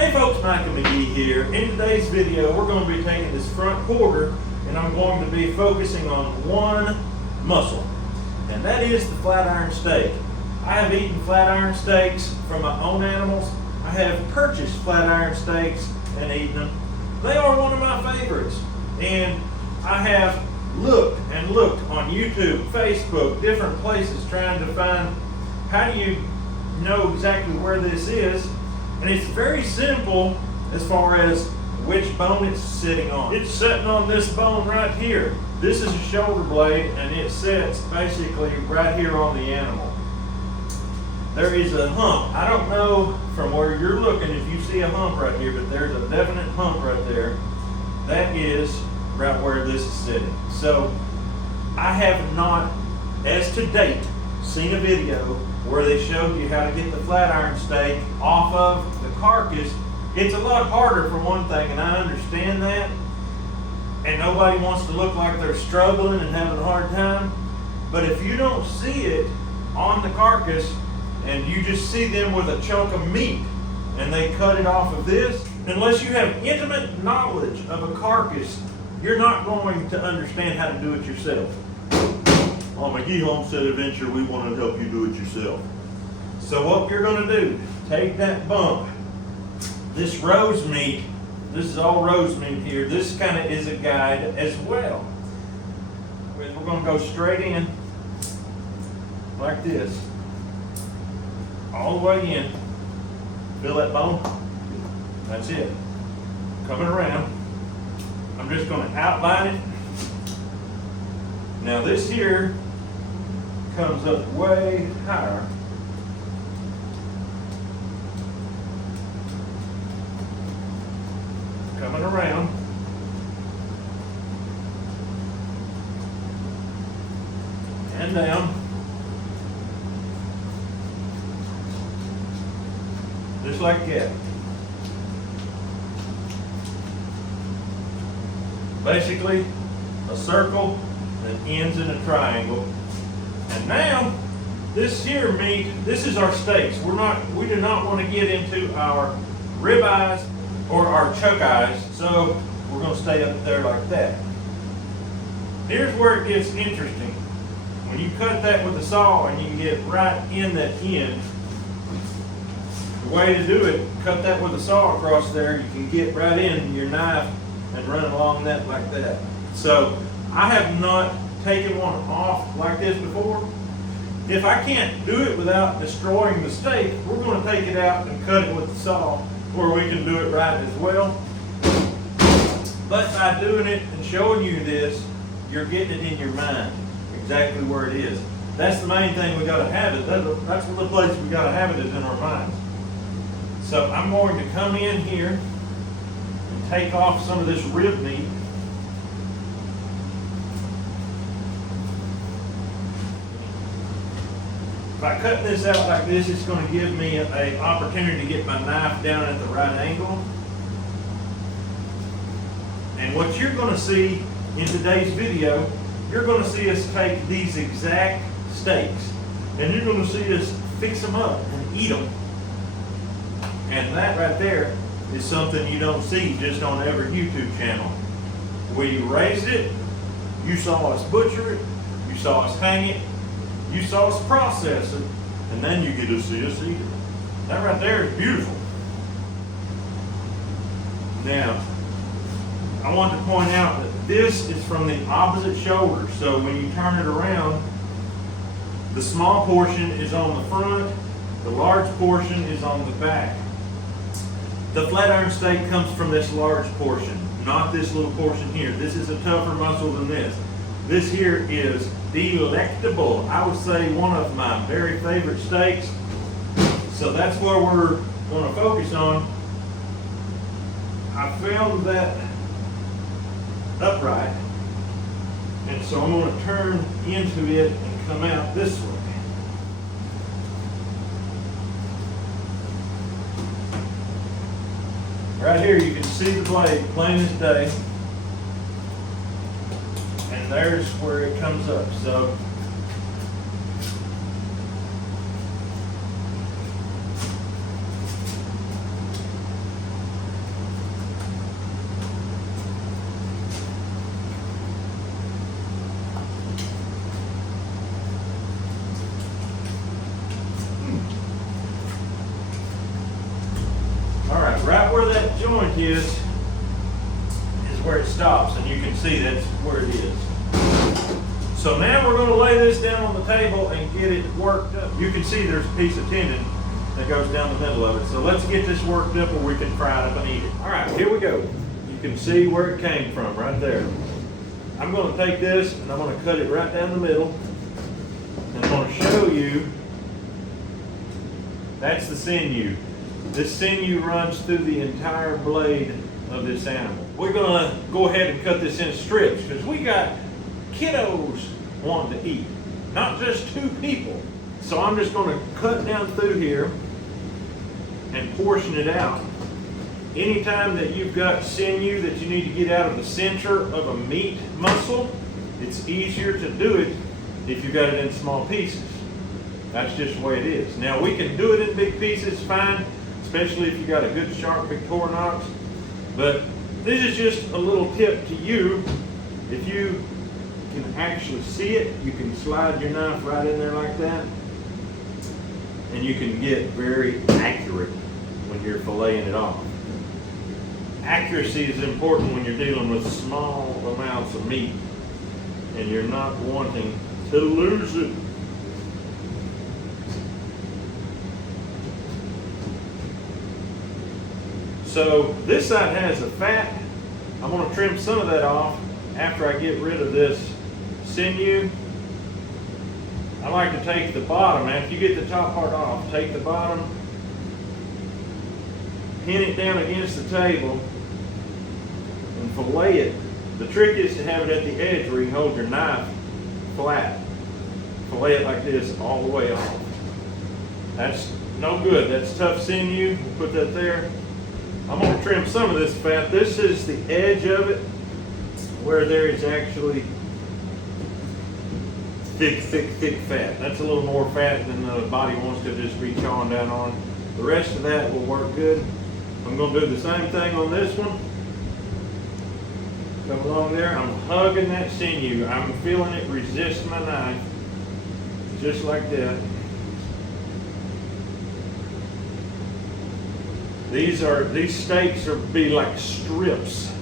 Hey folks, Michael McGee here. In today's video, we're going to be taking this front quarter and I'm going to be focusing on one muscle, and that is the flat iron steak. I have eaten flat iron steaks from my own animals. I have purchased flat iron steaks and eaten them. They are one of my favorites, and I have looked and looked on YouTube, Facebook, different places trying to find how do you know exactly where this is. And it's very simple as far as which bone it's sitting on. It's sitting on this bone right here. This is a shoulder blade, and it sits basically right here on the animal. There is a hump. I don't know from where you're looking if you see a hump right here, but there's a definite hump right there. That is right where this is sitting. So I have not, as to date, seen a video where they showed you how to get the flat iron steak off of the carcass. It's a lot harder for one thing, and I understand that. And nobody wants to look like they're struggling and having a hard time. But if you don't see it on the carcass and you just see them with a chunk of meat and they cut it off of this, unless you have intimate knowledge of a carcass, you're not going to understand how to do it yourself. On McGee Homestead Adventure, we want to help you do it yourself. So what you're going to do, take that bump, this rose meat, this is all rose meat here, this kind of is a guide as well. We're going to go straight in like this, all the way in. Feel that bone? That's it. Coming around. I'm just going to outline it. Now this here comes up way higher. Coming around. And down. Just like that. Basically, a circle that ends in a triangle. And now, this here meat, this is our steaks. We do not want to get into our rib eyes or our chuck eyes, so we're going to stay up there like that. Here's where it gets interesting. When you cut that with a saw and you get right in that end, the way to do it, cut that with a saw across there, you can get right in your knife and run along that like that. So I have not taken one off like this before. If I can't do it without destroying the steak, we're going to take it out and cut it with the saw where we can do it right as well. But by doing it and showing you this, you're getting it in your mind exactly where it is. That's the main thing we got to have it. That's the place we got to have it is in our minds. So I'm going to come in here and take off some of this rib meat. By cutting this out like this, it's going to give me an opportunity to get my knife down at the right angle. And what you're going to see in today's video, you're going to see us take these exact steaks and you're going to see us fix them up and eat them. And that right there is something you don't see just on every YouTube channel. We raised it, you saw us butcher it, you saw us hang it, you saw us process it, and then you get to see us eat it. That right there is beautiful. Now, I want to point out that this is from the opposite shoulder. So when you turn it around, the small portion is on the front, the large portion is on the back. The flat iron steak comes from this large portion, not this little portion here. This is a tougher muscle than this. This here is delectable. I would say one of my very favorite steaks. So that's where we're going to focus on. I found that upright, and so I'm going to turn into it and come out this way. Right here you can see the blade plain as day. And there's where it comes up. So Right where that joint is where it stops, and you can see that's where it is. So now we're going to lay this down on the table and get it worked up. You can see there's a piece of tendon that goes down the middle of it. So let's get this worked up where we can fry it up and eat it. All right, here we go. You can see where it came from right there. I'm going to take this and I'm going to cut it right down the middle. And I'm going to show you, that's the sinew. This sinew runs through the entire blade of this animal. We're going to go ahead and cut this in strips because we got kiddos wanting to eat, not just 2 people. So I'm just going to cut down through here and portion it out. Anytime that you've got sinew that you need to get out of the center of a meat muscle, it's easier to do it if you've got it in small pieces. That's just the way it is. Now we can do it in big pieces fine, especially if you got a good sharp Victorinox. But this is just a little tip to you. If you can actually see it, you can slide your knife right in there like that, and you can get very accurate when you're filleting it off. Accuracy is important when you're dealing with small amounts of meat and you're not wanting to lose it. So this side has the fat. I'm going to trim some of that off after I get rid of this sinew. I like to take the bottom. After you get the top part off, take the bottom, pin it down against the table, and fillet it. The trick is to have it at the edge where you hold your knife flat. Fillet it like this all the way off. That's no good. That's tough sinew. We'll put that there. I'm going to trim some of this fat. This is the edge of it where there is actually thick fat. That's a little more fat than the body wants to just be chawing down on. The rest of that will work good. I'm going to do the same thing on this one. Come along there. I'm hugging that sinew. I'm feeling it resist my knife. Just like that. These steaks are be like strips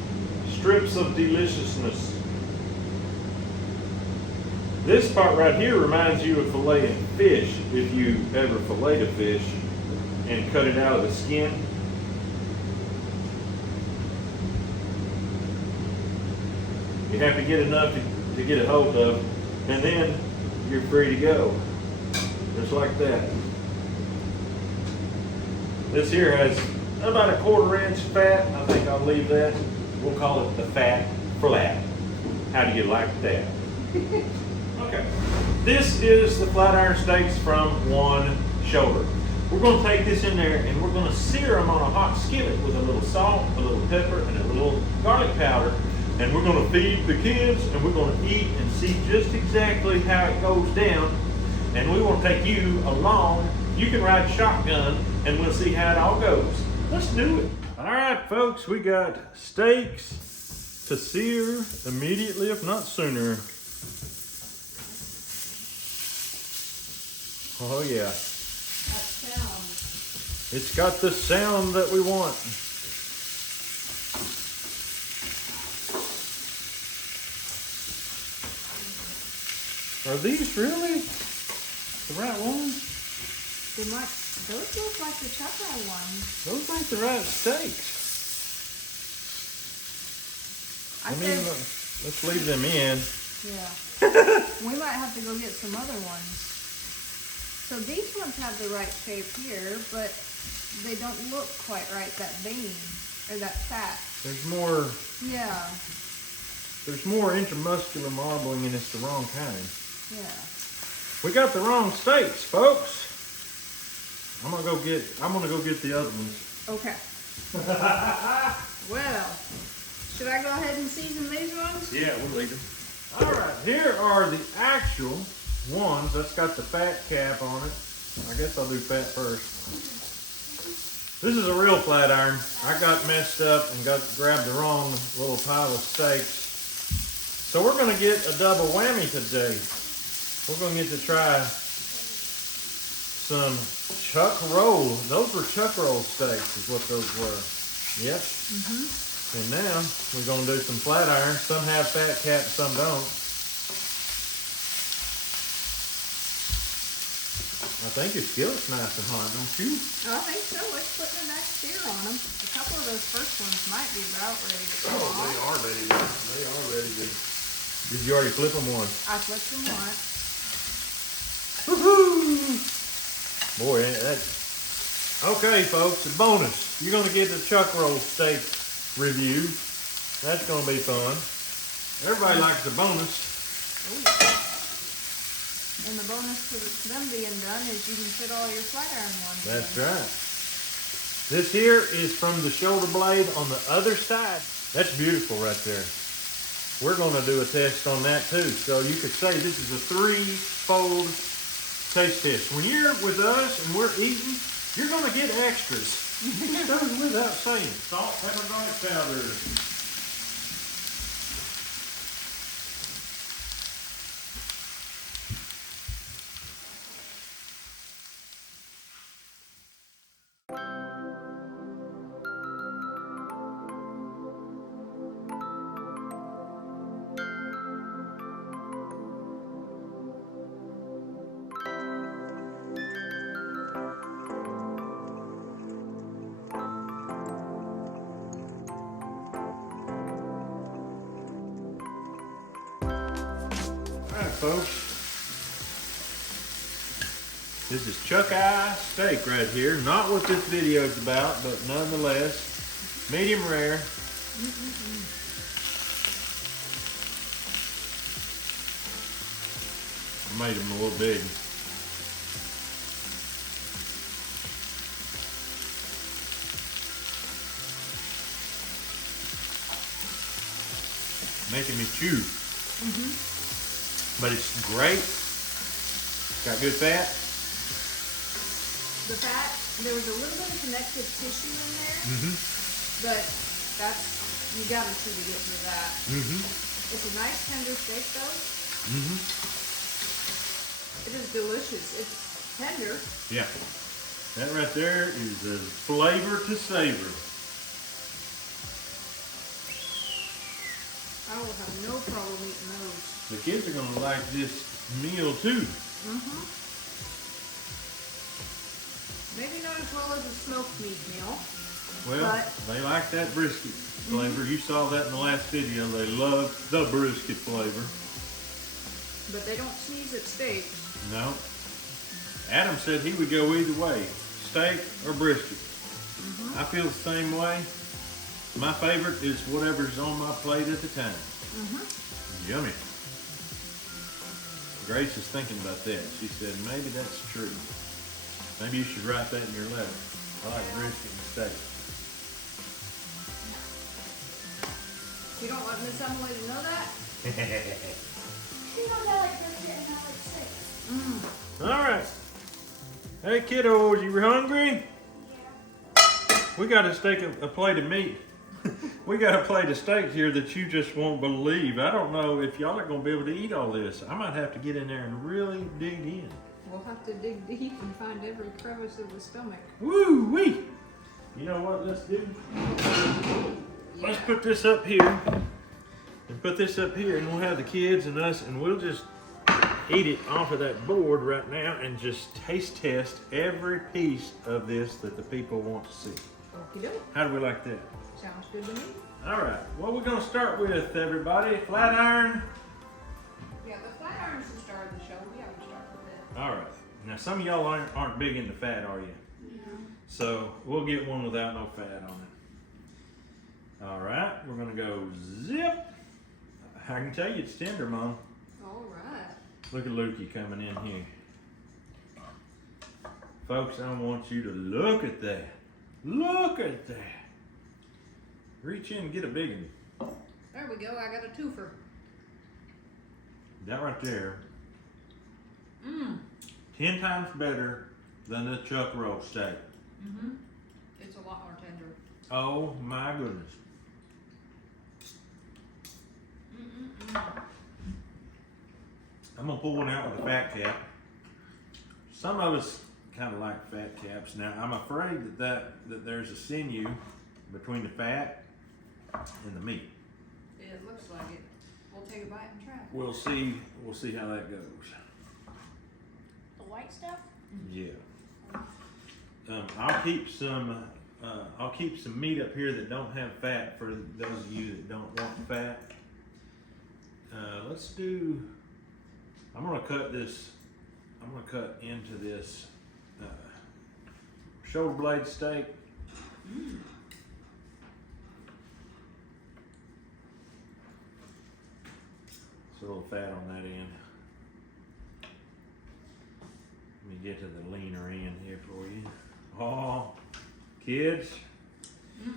of deliciousness. This part right here reminds you of filleting fish, if you ever fillet a fish and cut it out of the skin. You have to get enough to get a hold of, and then you're free to go. Just like that. This here has about a 1/4 inch fat. I think I'll leave that. We'll call it the fat flat. How do you like that? Okay. This is the flat iron steaks from one shoulder. We're going to take this in there and we're going to sear them on a hot skillet with a little salt, a little pepper, and a little garlic powder. And we're going to feed the kids and we're going to eat and see just exactly how it goes down. And we want to take you along. You can ride shotgun and we'll see how it all goes. Let's do it. All right, folks, we got steaks to sear immediately, if not sooner. Oh yeah. That sound. It's got the sound that we want. Are these really the right ones? Those look like the chopper ones. Those ain't the right steaks. Let's leave them in. Yeah. We might have to go get some other ones. So these ones have the right shape here, but they don't look quite right, that vein, or that fat. There's more. Yeah. There's more intermuscular marbling and it's the wrong kind. Yeah. We got the wrong steaks, folks. I'm gonna go get the other ones. Okay. Well, should I go ahead and season these ones? Yeah, we'll leave them. All right, here are the actual ones. That's got the fat cap on it. I guess I'll do fat first. This is a real flat iron. I got messed up and grabbed the wrong little pile of steaks. So we're gonna get a double whammy today. We're gonna get to try some chuck roll. Those were chuck roll steaks is what those were. Yep. And now we're gonna do some flat iron. Some have fat caps, some don't. I think your skillet's nice and hot, don't you? I think so. It's putting a nice sear on them. A couple of those first ones might be about ready to come off. They are ready to. They are ready to. Did you already flip them once? I flipped them once. Woohoo! Boy, that's okay, folks. A bonus. You're gonna get the chuck roll steak review. That's gonna be fun. Everybody likes a bonus. Ooh. And the bonus to them being done is you can fit all your flat iron ones. That's right. This here is from the shoulder blade on the other side. That's beautiful right there. We're gonna do a test on that too. So you could say this is a threefold taste test. When you're with us and we're eating, you're gonna get extras. It goes without saying. Salt, pepper, garlic powder. Alright, folks, this is chuck eye steak right here. Not what this video is about, but nonetheless, medium rare. I made them a little big. Making me chew. But it's great. Got good fat. The fat, there was a little bit of connective tissue in there, but that's, you gotta chew to get through that. It's a nice tender steak though. It is delicious. It's tender. Yeah. That right there is a flavor to savor. I will have no problem eating those. The kids are gonna like this meal too. Maybe not as well as a smoked meat meal. Well, but they like that brisket flavor. You saw that in the last video. They love the brisket flavor. But they don't sneeze at steak. No. Adam said he would go either way, steak or brisket. I feel the same way. My favorite is whatever's on my plate at the time. Yummy. Grace is thinking about that. She said, maybe that's true. Maybe you should write that in your letter. I like brisket and steak. You don't want Miss Emily to know that? She knows I like brisket and I like steak. All right. Hey kiddos, you hungry? Yeah. We got a plate of meat. We got a plate of steak here that you just won't believe. I don't know if y'all are gonna be able to eat all this. I might have to get in there and really dig in. We'll have to dig deep and find every crevice of the stomach. Woo wee! You know what? Let's do. Let's put this up here, and put this up here, and we'll have the kids and us, and we'll just eat it off of that board right now, and just taste test every piece of this that the people want to see. Okie doke. How do we like that? Sounds good to me. All right. What we're gonna start with, everybody? Flat iron. Yeah, the flat iron's the star of the show. We have to start with it. All right. Now, some of y'all aren't big into fat, are you? No. So we'll get one without no fat on it. All right. We're gonna go zip. I can tell you it's tender, Mom. All right. Look at Lukey coming in here. Folks, I want you to look at that. Look at that. Reach in and get a big one. There we go. I got a twofer. That right there. 10 times better than the chuck roll steak. It's a lot more tender. Oh my goodness. I'm gonna pull one out with a fat cap. Some of us kind of like fat caps. Now I'm afraid that there's a sinew between the fat and the meat. It looks like it. We'll take a bite and try. We'll see how that goes. The white stuff? Yeah. I'll keep some meat up here that don't have fat for those of you that don't want fat. I'm gonna cut into this shoulder blade steak. It's a little fat on that end. Let me get to the leaner end here for you. Oh, kids, you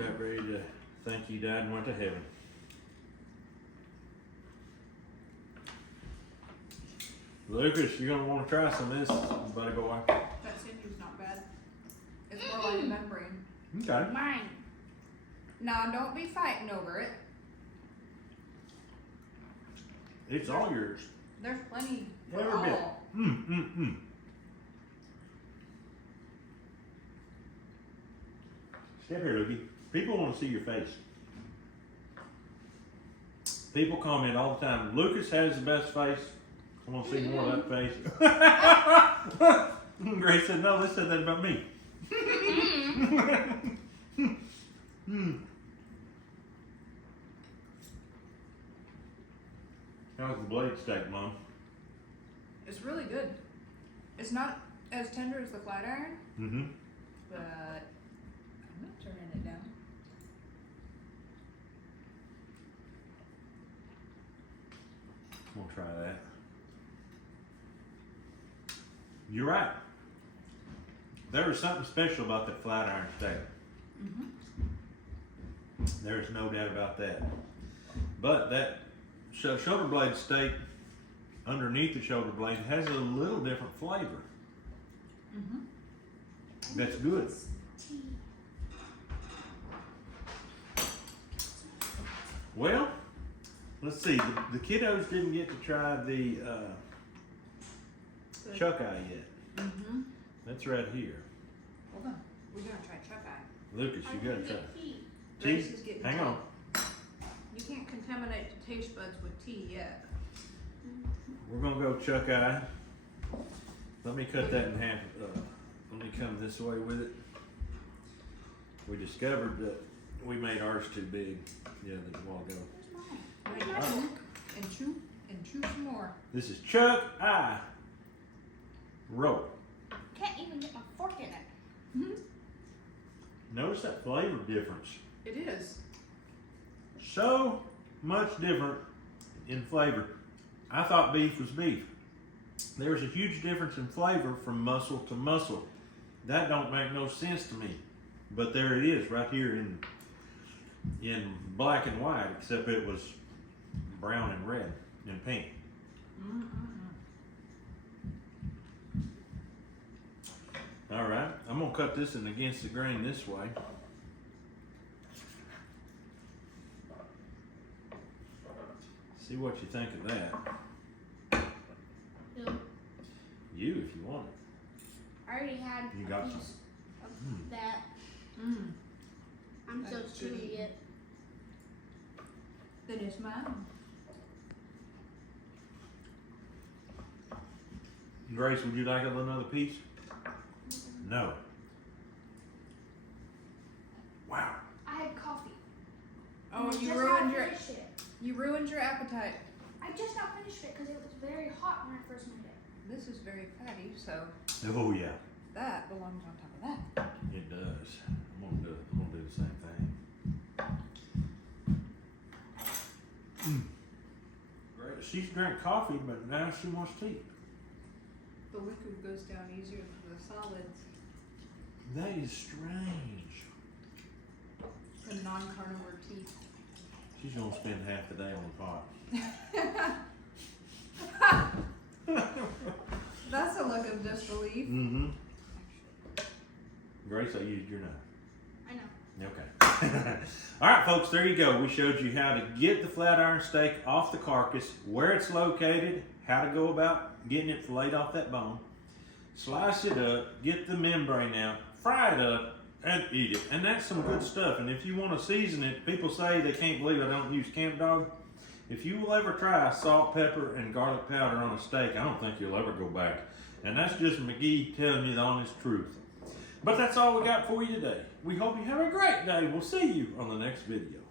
about ready to think you died and went to heaven. Lucas, you're gonna want to try some of this, buddy boy. That sinew's not bad. It's more like a membrane. Okay. Mine. Now, don't be fighting over it. It's all yours. There's plenty for Every bit. all. Step here, Lukey. People want to see your face. People comment all the time, Lucas has the best face. I want to see more of that face. Grace said, no, they said that about me. How's the blade steak, Mom? It's really good. It's not as tender as the flat iron, but I'm not turning it down. We'll try that. You're right. There was something special about that flat iron steak. There's no doubt about that. But that shoulder blade steak underneath the shoulder blade has a little different flavor. That's good. Well, let's see. The kiddos didn't get to try the chuck eye yet. That's right here. Hold on. We're going to try chuck eye. Lucas, you gotta try. Grace is getting Hang tea. on. You can't contaminate the taste buds with tea yet. We're gonna go chuck eye. Let me cut that in half. Let me come this way with it. We discovered that we made ours too big the other while ago. Wait, and chew some more. This is chuck eye rope. Can't even get my fork in it. Notice that flavor difference. It is. So much different in flavor. I thought beef was beef. There's a huge difference in flavor from muscle to muscle. That don't make no sense to me. But there it is right here in black and white, except it was brown and red and pink. All right, I'm gonna cut this in against the grain this way. See what you think of that. Who? You, if you want it. I already had You a got piece of that. Mm. I'm so That's good chewy eating. it. Then it's mine. Grace, would you like another piece? No. Wow. I had coffee. Oh, And I you just ruined now your finished it. appetite. I just now finished it because it was very hot when I first made it. This is very fatty, so Oh yeah, that belongs on top of that. it does. I'm gonna do the same thing. Great. She's drank coffee, but now she wants tea. The liquid goes down easier than the solids. That is strange. The non-carnivore tea. She's gonna spend half the day on the pot. That's a look of disbelief. Mm-hmm. Grace, I used your knife. I know. Okay. All right, folks, there you go. We showed you how to get the flat iron steak off the carcass, where it's located, how to go about getting it filleted off that bone, slice it up, get the membrane out, fry it up, and eat it. And that's some good stuff. And if you want to season it, people say they can't believe I don't use camp dog. If you will ever try salt, pepper, and garlic powder on a steak, I don't think you'll ever go back. And that's just McGee telling you the honest truth. But that's all we got for you today. We hope you have a great day. We'll see you on the next video.